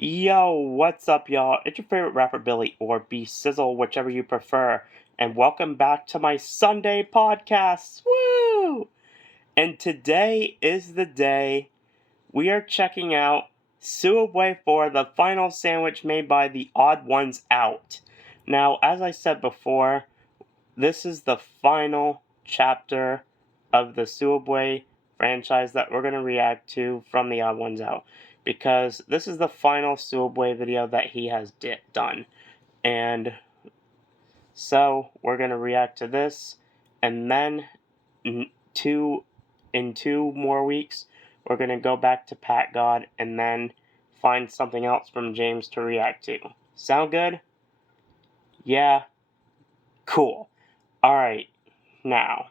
Yo, what's up, y'all? It's your favorite rapper Billy, or B Sizzle, whichever you prefer, and welcome back to my Sunday podcast. Woo! And today is the day we are checking out Sooubway for the final sandwich made by TheOdd1sOut. Now, as I said before, this is the final chapter of the Sooubway franchise that we're going to react to from TheOdd1sOut, because this is the final Sooubway video that he has done. And so we're going to react to this, and then in 2 more weeks we're going to go back to TheOdd1sOut and then find something else from James to react to. Sound good? Yeah? Cool. Alright, now,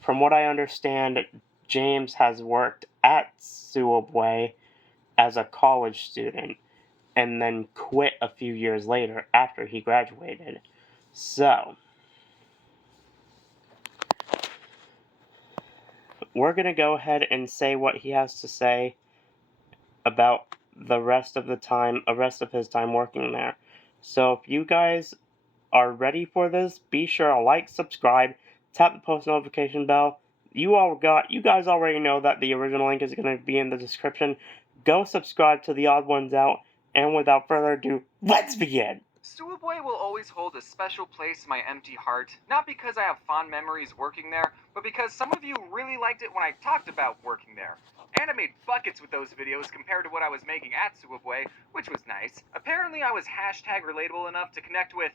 from what I understand, James has worked at Sooubway as a college student and then quit a few years later after he graduated. So, we're going to go ahead and say what he has to say about the rest of his time working there. So, if you guys are ready for this, be sure to like, subscribe, tap the post notification bell. You guys already know that the original link is going to be in the description. Go subscribe to TheOdd1sOut, and without further ado, let's begin! Sooubway will always hold a special place in my empty heart, not because I have fond memories working there, but because some of you really liked it when I talked about working there. And I made buckets with those videos compared to what I was making at Sooubway, which was nice. Apparently I was hashtag relatable enough to connect with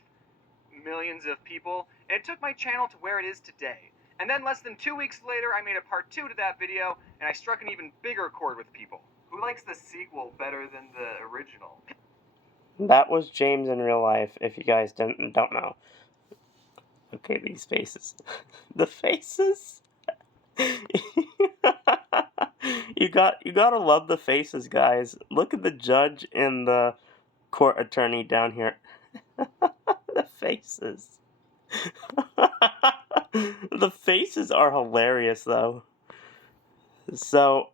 millions of people, and it took my channel to where it is today. And then less than 2 weeks later, I made a part 2 to that video, and I struck an even bigger chord with people. Who likes the sequel better than the original? That was James in real life, if you guys don't know. Okay, these faces. The faces? You gotta love the faces, guys. Look at the judge and the court attorney down here. The faces. The faces are hilarious, though. So,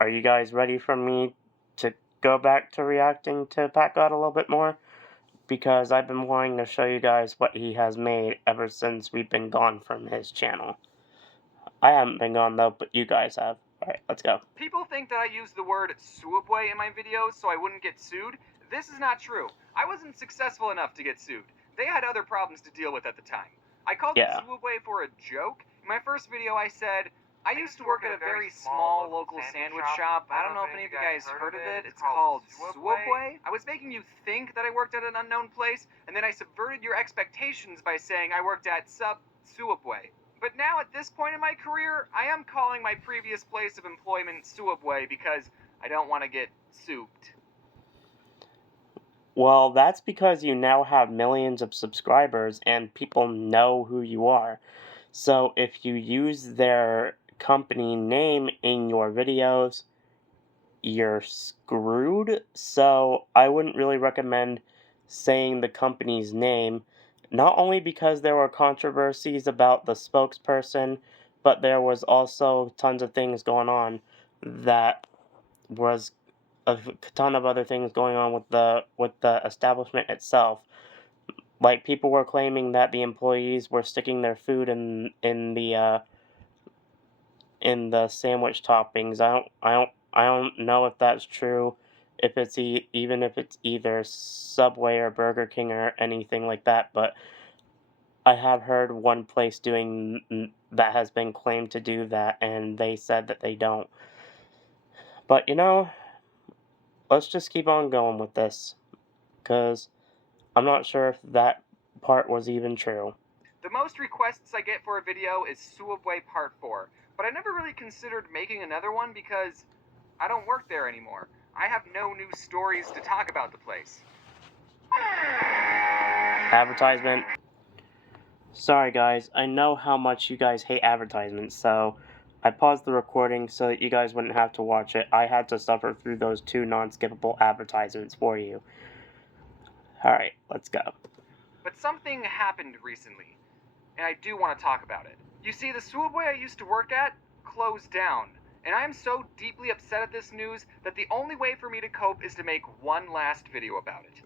are you guys ready for me to go back to reacting to TheOdd1sOut a little bit more? Because I've been wanting to show you guys what he has made ever since we've been gone from his channel. I haven't been gone, though, but you guys have. Alright, let's go. People think that I use the word Sooubway in my videos so I wouldn't get sued. This is not true. I wasn't successful enough to get sued. They had other problems to deal with at the time. I called it Sooubway for a joke. In my first video I said, I used to work at a very small local sandwich shop. I don't know if any of you guys heard of it. It's called Sooubway. I was making you think that I worked at an unknown place, and then I subverted your expectations by saying I worked at Sooubway. But now, at this point in my career, I am calling my previous place of employment Sooubway because I don't want to get souped. Well, that's because you now have millions of subscribers and people know who you are. So if you use their company name in your videos, you're screwed. So I wouldn't really recommend saying the company's name, not only because there were controversies about the spokesperson, but there was also tons of things going on that was a ton of other things going on with the establishment itself. Like, people were claiming that the employees were sticking their food in the sandwich toppings. I don't know if that's true. If it's even if it's either Subway or Burger King or anything like that, but I have heard one place doing that has been claimed to do that, and they said that they don't. But let's just keep on going with this, because I'm not sure if that part was even true. The most requests I get for a video is Sooubway Part 4, but I never really considered making another one because I don't work there anymore. I have no new stories to talk about the place. Advertisement. Sorry guys, I know how much you guys hate advertisements, so I paused the recording so that you guys wouldn't have to watch it. I had to suffer through those 2 non-skippable advertisements for you. Alright, let's go. But something happened recently, and I do want to talk about it. You see, the Sooubway I used to work at closed down, and I am so deeply upset at this news that the only way for me to cope is to make one last video about it.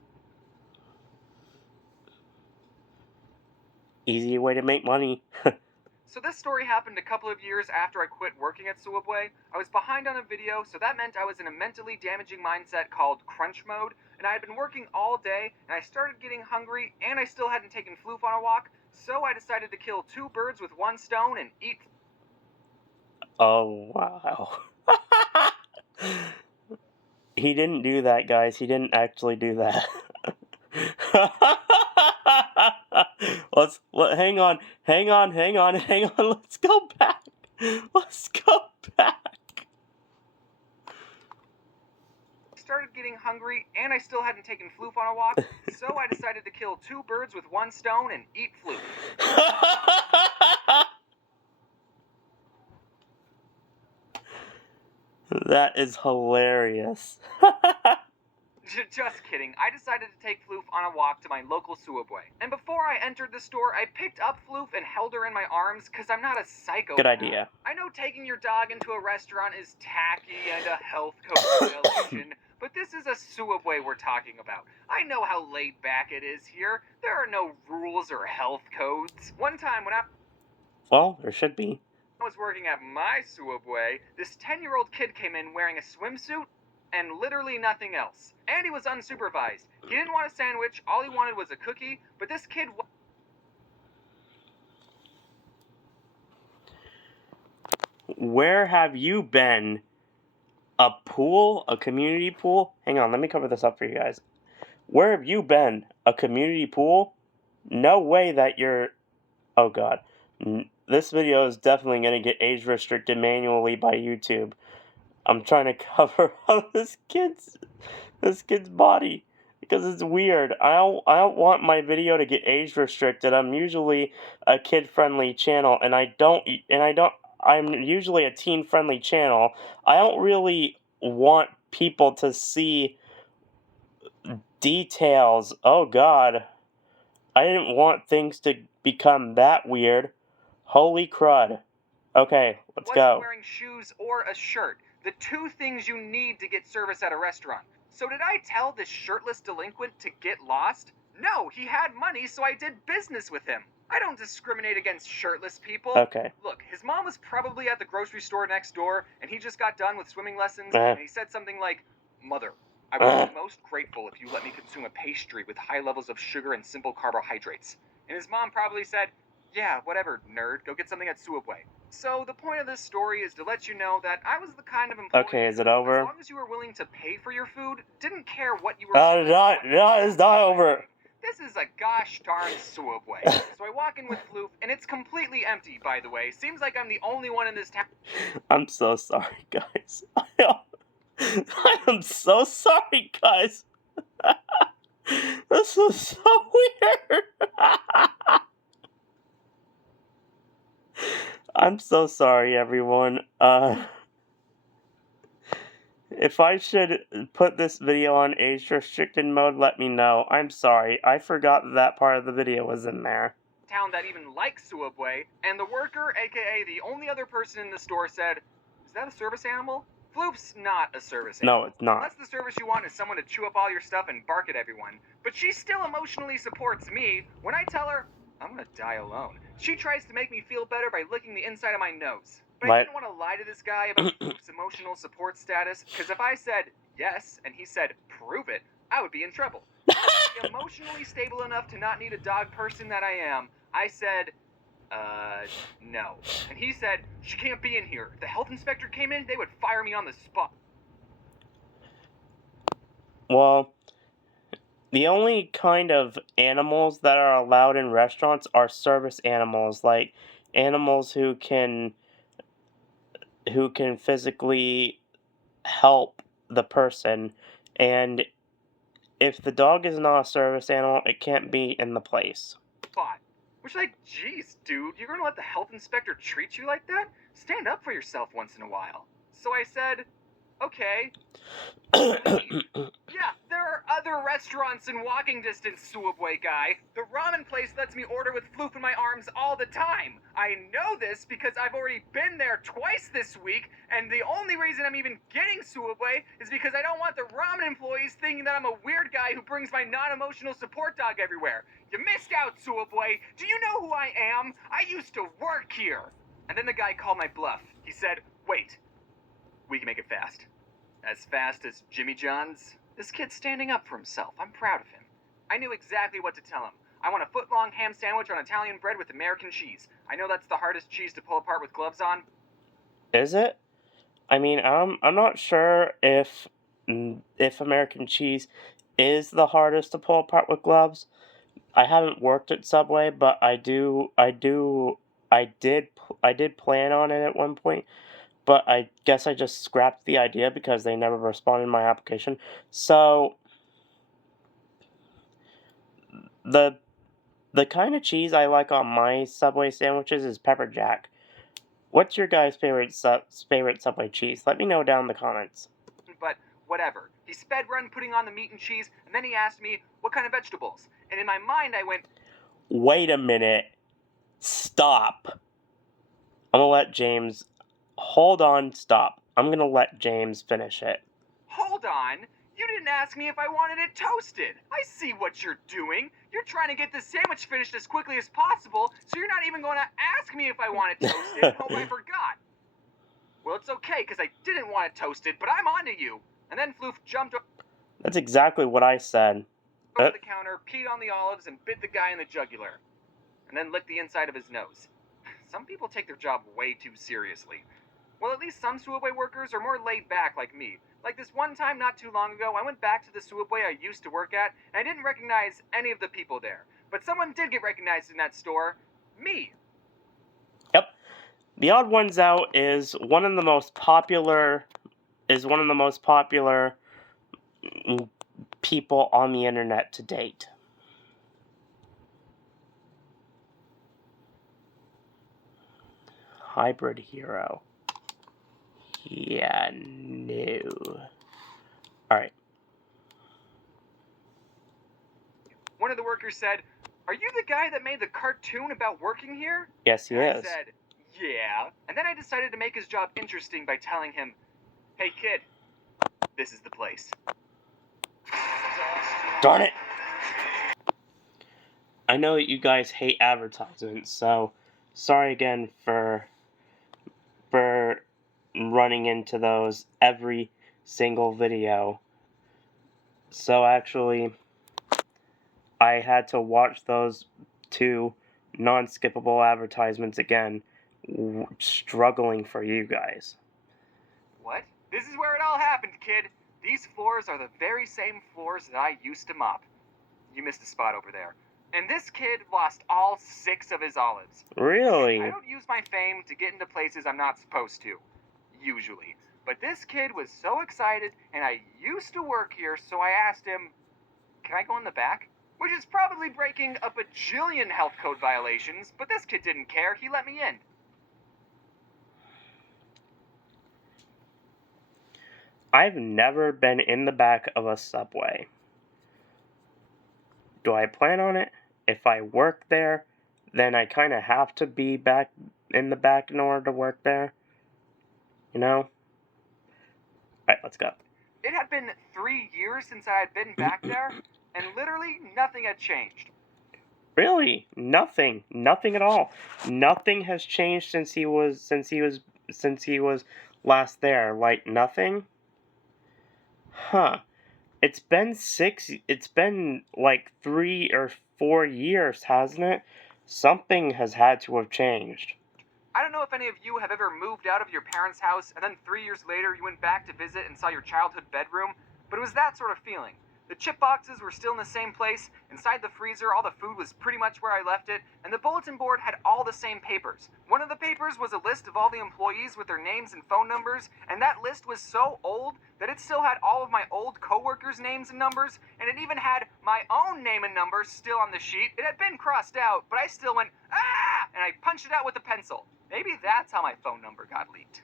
Easy way to make money. So this story happened a couple of years after I quit working at Sooubway. I was behind on a video, so that meant I was in a mentally damaging mindset called crunch mode, and I had been working all day, and I started getting hungry, and I still hadn't taken Floof on a walk, so I decided to kill 2 birds with 1 stone and eat... Oh, wow. He didn't do that, guys. He didn't actually do that. Hang on. Let's go back. Started getting hungry, and I still hadn't taken Floof on a walk, so I decided to kill 2 birds with 1 stone and eat Floof. That is hilarious. Just kidding. I decided to take Floof on a walk to my local Sooubway. And before I entered the store, I picked up Floof and held her in my arms because I'm not a psychopath. Good idea. I know taking your dog into a restaurant is tacky and a health code violation, but this is a Sooubway we're talking about. I know how laid back it is here. There are no rules or health codes. One time when Well, there should be. I was working at my Sooubway, this 10-year-old kid came in wearing a swimsuit and literally nothing else. And he was unsupervised. He didn't want a sandwich, all he wanted was a cookie, but this kid... Where have you been? A pool? A community pool? Hang on, let me cover this up for you guys. Where have you been? A community pool? No way that you're... Oh god. This video is definitely going to get age restricted manually by YouTube. I'm trying to cover up this kid's body because it's weird. I don't want my video to get age restricted. I'm usually a kid-friendly channel, and I'm usually a teen-friendly channel. I don't really want people to see details. Oh god. I didn't want things to become that weird. Holy crud. Okay, let's go. Wasn't wearing shoes or a shirt. The 2 things you need to get service at a restaurant. So did I tell this shirtless delinquent to get lost? No, he had money, so I did business with him. I don't discriminate against shirtless people. Okay. Look, his mom was probably at the grocery store next door, and he just got done with swimming lessons, and he said something like, "Mother, I would be most grateful if you let me consume a pastry with high levels of sugar and simple carbohydrates." And his mom probably said, "Yeah, whatever, nerd, go get something at Sooubway." So the point of this story is to let you know that I was the kind of employee... Okay, is it over? As long as you were willing to pay for your food, didn't care what you were... No, it's not over. This is a gosh darn Sooubway. So I walk in with Floof, and it's completely empty, by the way. Seems like I'm the only one in this town... I'm so sorry, guys. I am so sorry, guys. This is so weird. I'm so sorry, everyone. If I should put this video on age restricted mode, let me know. I'm sorry. I forgot that part of the video was in there. Town that even likes Sooubway, and the worker, aka the only other person in the store, said, "Is that a service animal?" Floof's not a service animal. No, it's not. Unless the service you want is someone to chew up all your stuff and bark at everyone. But she still emotionally supports me when I tell her, "I'm gonna die alone." She tries to make me feel better by licking the inside of my nose. But I didn't want to lie to this guy about Floof's emotional support status, because if I said yes, and he said prove it, I would be in trouble. Emotionally stable enough to not need a dog person that I am, I said, no. And he said, "She can't be in here. If the health inspector came in, they would fire me on the spot." Well, the only kind of animals that are allowed in restaurants are service animals, like animals who can physically help the person, and if the dog is not a service animal, it can't be in the place. Which, like, geez, dude, you're gonna let the health inspector treat you like that? Stand up for yourself once in a while. So I said, okay. Yeah, there are other other restaurants in walking distance, Sooubway guy. The ramen place lets me order with floof in my arms all the time. I know this because I've already been there twice this week, and the only reason I'm even getting Sooubway is because I don't want the ramen employees thinking that I'm a weird guy who brings my non-emotional support dog everywhere. You missed out, Sooubway. Do you know who I am? I used to work here. And then the guy called my bluff. He said, wait, we can make it fast. As fast as Jimmy John's? This kid's standing up for himself. I'm proud of him. I knew exactly what to tell him. I want a foot-long ham sandwich on Italian bread with American cheese. I know that's the hardest cheese to pull apart with gloves on. Is it? I mean, I'm not sure if American cheese is the hardest to pull apart with gloves. I haven't worked at Subway, but I did plan on it at one point. But I guess I just scrapped the idea because they never responded to my application. So the kind of cheese I like on my Subway sandwiches is pepper jack. What's your guys' favorite Subway cheese? Let me know down in the comments. But whatever. He sped run putting on the meat and cheese, and then he asked me what kind of vegetables. And in my mind I went, wait a minute. Stop. I'm gonna let James... Hold on, stop. I'm gonna let James finish it. Hold on. You didn't ask me if I wanted it toasted. I see what you're doing. You're trying to get this sandwich finished as quickly as possible, so you're not even going to ask me if I want it toasted and hope I forgot. Well, it's okay, because I didn't want it toasted, but I'm onto you. And then Floof jumped That's exactly what I said. over the counter, peed on the olives, and bit the guy in the jugular. And then licked the inside of his nose. Some people take their job way too seriously. Well, at least some Sooubway workers are more laid back like me. Like this one time not too long ago, I went back to the Sooubway I used to work at, and I didn't recognize any of the people there. But someone did get recognized in that store. Me. Yep. TheOdd1sOut is one of the most popular people on the internet to date. Hybrid hero. Yeah, no. Alright. One of the workers said, "Are you the guy that made the cartoon about working here?" Yes, he is. I said, "Yeah." And then I decided to make his job interesting by telling him, "Hey kid, this is the place." Darn it! I know that you guys hate advertisements, so sorry again for running into those every single video. So actually, I had to watch those two non-skippable advertisements again, struggling for you guys. What? This is where it all happened, kid. These floors are the very same floors that I used to mop. You missed a spot over there. And this kid lost all 6 of his olives. Really? I don't use my fame to get into places I'm not supposed to, usually. But this kid was so excited, and I used to work here, so I asked him, "Can I go in the back?" Which is probably breaking a bajillion health code violations, but this kid didn't care. He let me in. I've never been in the back of a Subway. Do I plan on it? If I work there, then I kind of have to be back in the back in order to work there. You know? Alright, let's go. It had been 3 years since I had been back there, and literally nothing had changed. Really? Nothing. Nothing at all. Nothing has changed since he was last there. Like nothing? Huh. It's been like 3 or 4 years, hasn't it? Something has had to have changed. I don't know if any of you have ever moved out of your parents' house and then 3 years later you went back to visit and saw your childhood bedroom, but it was that sort of feeling. The chip boxes were still in the same place, inside the freezer all the food was pretty much where I left it, and the bulletin board had all the same papers. One of the papers was a list of all the employees with their names and phone numbers, and that list was so old that it still had all of my old coworkers' names and numbers, and it even had my own name and number still on the sheet. It had been crossed out, but I still went, "Ah!" and I punched it out with a pencil. Maybe that's how my phone number got leaked.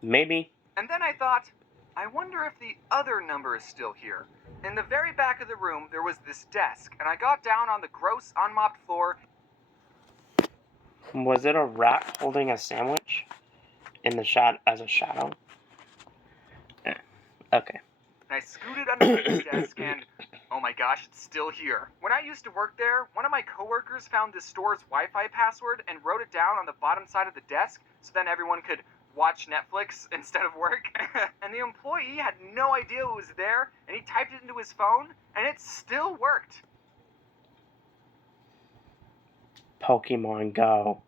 Maybe. And then I thought, I wonder if the other number is still here. In the very back of the room, there was this desk, and I got down on the gross, unmopped floor. Was it a rat holding a sandwich in the as a shadow? Okay. I scooted underneath the desk and, oh my gosh, it's still here. When I used to work there, one of my coworkers found the store's Wi-Fi password and wrote it down on the bottom side of the desk so then everyone could watch Netflix instead of work. And the employee had no idea it was there, and he typed it into his phone, and it still worked. Pokemon Go.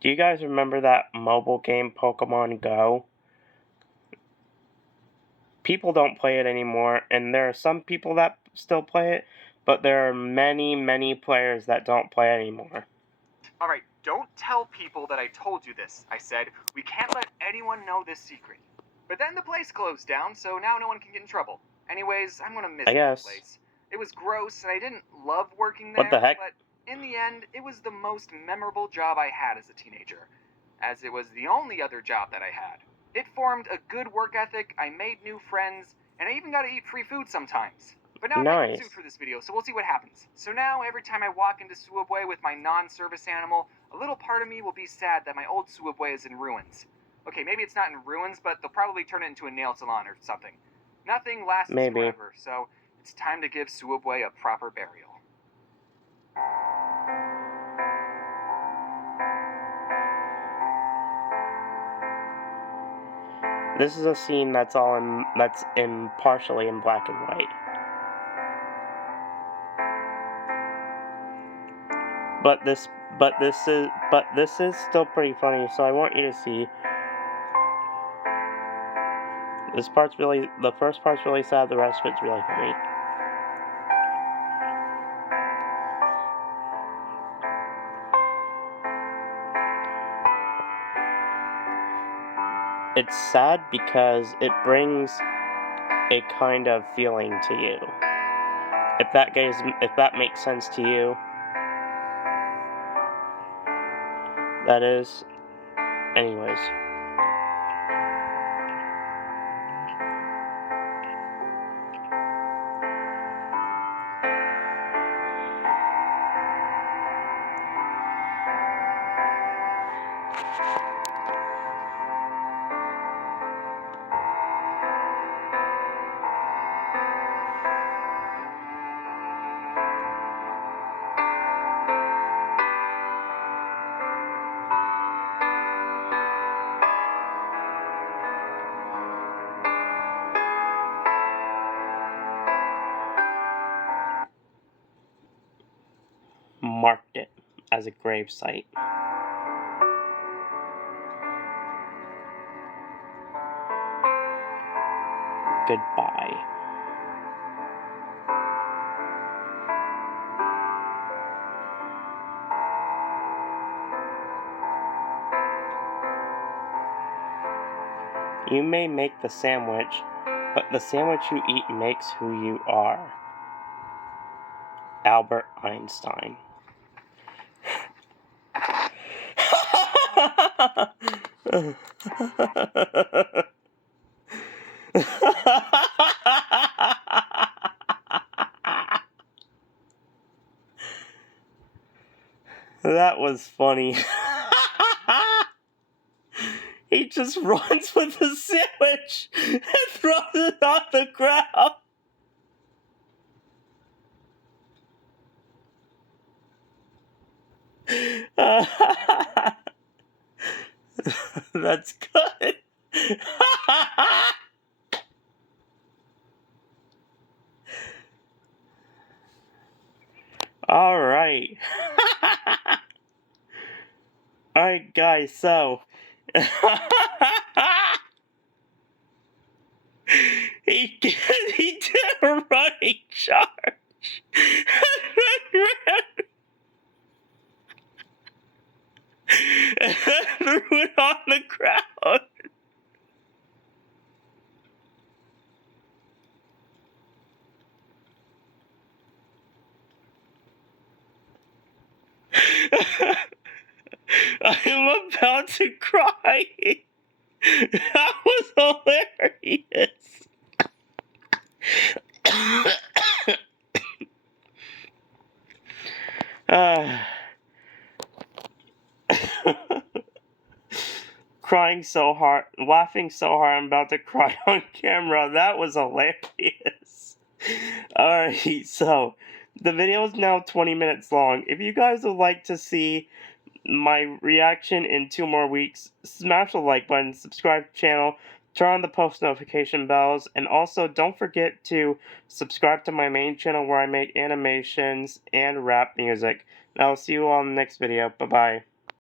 Do you guys remember that mobile game Pokemon Go? People don't play it anymore, and there are some people that still play it, but there are many, many players that don't play it anymore. Alright, don't tell people that I told you this, I said. We can't let anyone know this secret. But then the place closed down, so now no one can get in trouble. Anyways, I'm gonna miss that place. It was gross, and I didn't love working there, what the heck? But in the end, it was the most memorable job I had as a teenager, as it was the only other job that I had. It formed a good work ethic, I made new friends, and I even got to eat free food sometimes. But now I'm not getting sued for this video, so we'll see what happens. So now, every time I walk into Sooubway with my non-service animal, a little part of me will be sad that my old Sooubway is in ruins. Okay, maybe it's not in ruins, but they'll probably turn it into a nail salon or something. Nothing lasts forever, so it's time to give Sooubway a proper burial. This is a scene that's partially in black and white. But this is still pretty funny, so I want you to see. The first part's really sad, the rest of it's really funny. It's sad because it brings a kind of feeling to you. If that makes sense to you, that is. Anyways. Marked it as a grave site. Goodbye. You may make the sandwich, but the sandwich you eat makes who you are. Albert Einstein. That was funny. He just runs with the sandwich and throws it on the ground. That's good. Alright. Alright, guys, so. he did a running charge. And threw it on the ground. I'm about to cry. That was hilarious. laughing so hard, I'm about to cry on camera. That was hilarious. Alright, so the video is now 20 minutes long. If you guys would like to see my reaction in 2 more weeks, smash the like button, subscribe to the channel, turn on the post notification bells, and also don't forget to subscribe to my main channel where I make animations and rap music. And I'll see you all in the next video. Bye-bye.